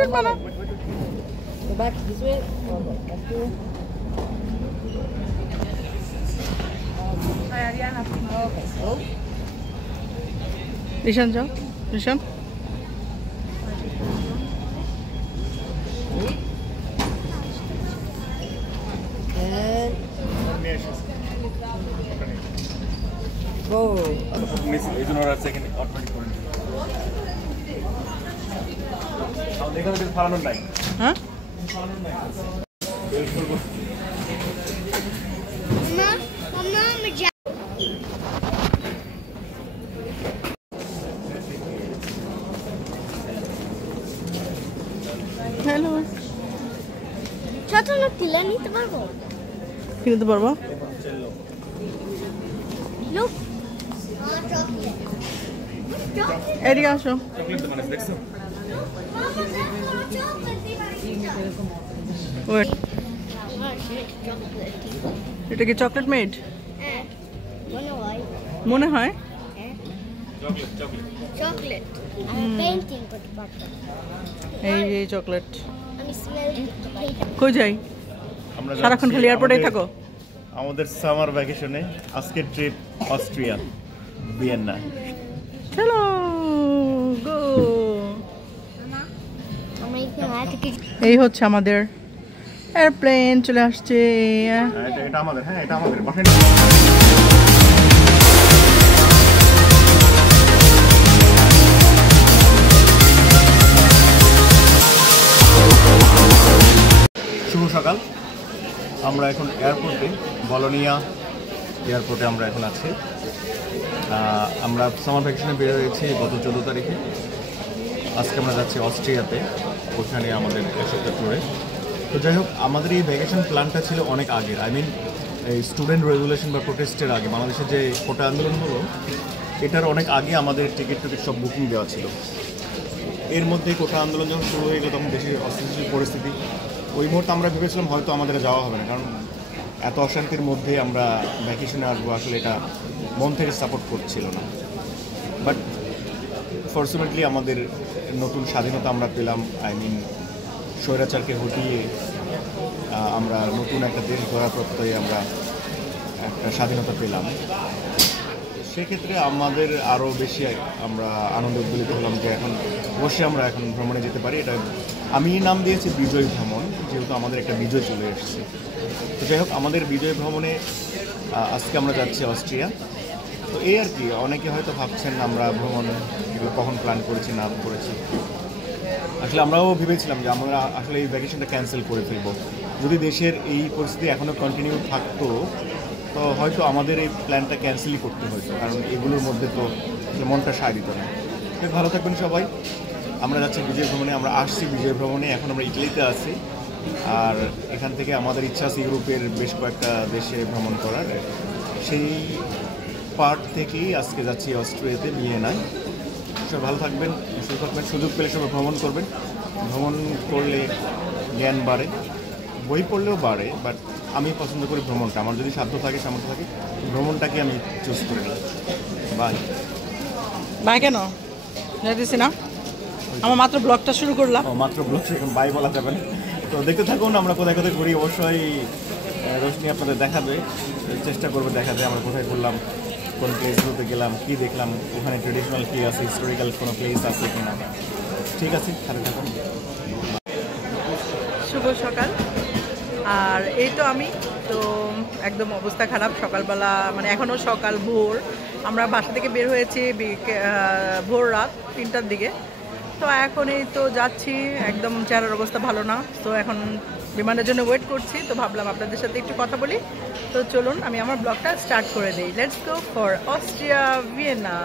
Wait, Mama. Go back this way. Okay. Rishan, jao. Rishan. And go. Miss, is not a second or 24. देखो तो फालन नहीं हाँ मम्मा मुझे hello ছোট লোক কিনে নিতে পারবো কিনতে পারবো লোক এদিকে আসো चॉकलेट तो मैंने देखो ওয়েট এটা কি চকলেট মেড মনে হয় চকলেট পেইন্টিং করতে পারবো এই যে চকলেট আমি স্মেল করতে পারি কই যাই আমরা সারাক্ষণ খালি এয়ারপোর্টেই থাকো আমাদের সামার ভ্যাকেশনে আজকে ট্রিপ অস্ট্রিয়া ভিয়েনা চলো গো আমি এখানে এই হচ্ছে আমাদের এয়ারপ্লেন চলে আসছে এটা আমাদের হ্যাঁ এটা আমাদের বাসে শুভ সকাল আমরা এখন এয়ারপোর্টে বলোনিয়া এয়ারপোর্টে আমরা এখন আছি আমরা সামার ভ্যাকেশনে বের হয়েছি গত 14 তারিখে আজকে আমরা যাচ্ছি অস্ট্রিয়াতে ওখানে আমাদের এক সপ্তাহ ট্যুরে তো যাই হোক আমাদের এই ভ্যাকেশন প্ল্যানটা ছিল অনেক আগের আই মিন এই স্টুডেন্ট রেগুলেশন বা প্রোটেস্টের আগে বাংলাদেশে যে কোটা আন্দোলন হলো এটার অনেক আগে আমাদের টিকিট সব বুকিং দেওয়া ছিল এর মধ্যে কোটা আন্দোলন যখন শুরু হয়ে গেল তখন দেশের অস্থিতিশীল পরিস্থিতি ওই মুহূর্তে আমরা ভেবেছিলাম হয়তো আমাদের যাওয়া হবে না কারণ এত অশান্তির মধ্যে আমরা ভ্যাকেশনে আসবো আসলে এটা মন থেকে সাপোর্ট করছিল না বাট ফর্চুনেটলি আমাদের নতুন স্বাধীনতা আমরা পেলাম আই মিন স্বৈরাচারকে হটিয়ে আমরা নতুন একটা দেশ গড়ার প্রত্যয়ে আমরা একটা স্বাধীনতা পেলাম সেক্ষেত্রে আমাদের আরও বেশি আমরা আনন্দ উদ্বেলিত হলাম যে এখন অবশ্যই আমরা এখন ভ্রমণে যেতে পারি এটা আমি নাম দিয়েছি বিজয় ভ্রমণ যেহেতু আমাদের একটা বিজয় চলে এসেছে তো যাই হোক আমাদের বিজয় ভ্রমণে আজকে আমরা যাচ্ছি অস্ট্রিয়া তো এই আর কি অনেকে হয়তো ভাবছেন আমরা ভ্রমণ এগুলো কখন প্ল্যান করেছি না করেছি আসলে আমরাও ভেবেছিলাম যে আমরা আসলে এই ভ্যাকেশনটা ক্যান্সেল করে ফেলব যদি দেশের এই পরিস্থিতি এখনও কন্টিনিউ থাকতো তো হয়তো আমাদের এই প্ল্যানটা ক্যান্সেলই করতে হতো কারণ এগুলোর মধ্যে তো মনটা সায় দিত না ভালো থাকবেন সবাই আমরা যাচ্ছি বিজয় ভ্রমণে আমরা আসছি বিজয় ভ্রমণে এখন আমরা ইটালিতে আছি আর এখান থেকে আমাদের ইচ্ছা আছে ইউরোপের বেশ কয়েকটা দেশে ভ্রমণ করার সেই পার্ট থেকেই আজকে যাচ্ছি অস্ট্রিয়াতে ভিয়েনায় সবাই ভালো থাকবেন, সুস্থ থাকবেন, সুযোগ পেলে সবাই ভ্রমণ করবেন। ভ্রমণ করলে জ্ঞান বাড়ে, বই পড়লেও বাড়ে, বাট আমি পছন্দ করি ভ্রমণটা। আমার যদি সাধ্য থাকে, সামর্থ্য থাকে, ভ্রমণটাকে আমি চুজ করে নিই। বাই বাই কেন দিছি না, আমার মাত্র ব্লগটা শুরু করলাম। মাত্র ব্লগ বাই বলা যাবে না। তো দেখতে থাকুন আমরা কোথায় কোথায় ঘুরি। অবশ্যই রোশনি আপনাদের দেখাবে, চেষ্টা করবে দেখাতে আমরা কোথায় ঘুরলাম, কোন প্লেসগুলোতে গেলাম, কী দেখলাম, ওখানে ট্রেডিশনাল কী আছে, হিস্টোরিক্যাল কোনো প্লেস আছে কিনা। ঠিক আছে, সাথে থাকুন। শুভ সকাল। আর এই তো আমি তো একদম অবস্থা খারাপ সকালবেলা, মানে এখনও সকাল ভোর। আমরা বাসা থেকে বের হয়েছি ভোর রাত 3টার দিকে। তো এখন এই তো যাচ্ছি, একদম চেহারার অবস্থা ভালো না। তো এখন বিমানের জন্য ওয়েট করছি। তো ভাবলাম আপনাদের সাথে একটু কথা বলি। তো চলুন আমি আমার ব্লগটা স্টার্ট করে দিই। Let's go for Austria, Vienna.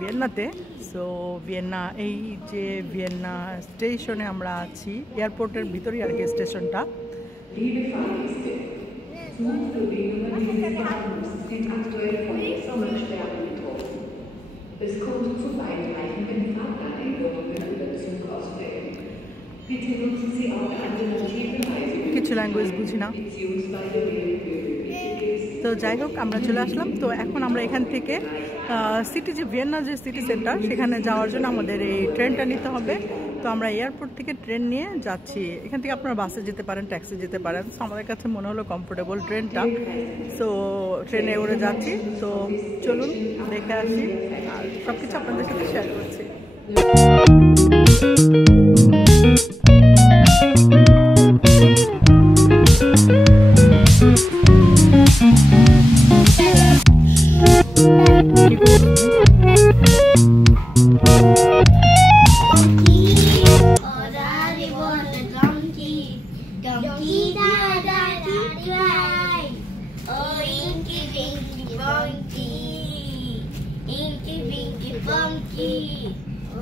ভিয়েনাতে। সো ভিয়েনা, এই যে ভিয়েনা স্টেশনে আমরা আছি, এয়ারপোর্টের ভিতরেই আর কি স্টেশনটা। কিছু ল্যাঙ্গুয়েজ বুঝি না, তো যাই হোক আমরা চলে আসলাম। তো এখন আমরা এখান থেকে সিটি, যে ভিয়েনা যে সিটি সেন্টার, সেখানে যাওয়ার জন্য আমাদের এই ট্রেনটা নিতে হবে। তো আমরা এয়ারপোর্ট থেকে ট্রেন নিয়ে যাচ্ছি। এখান থেকে আপনারা বাসে যেতে পারেন, ট্যাক্সি যেতে পারেন। তো আমাদের কাছে মনে হলো কমফোর্টেবল ট্রেনটা, সো ট্রেনে উড়ে যাচ্ছি। তো চলুন দেখে আসি, আর সব কিছু আপনাদের সাথে শেয়ার করছি।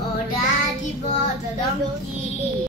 Oh, Daddy bought a donkey.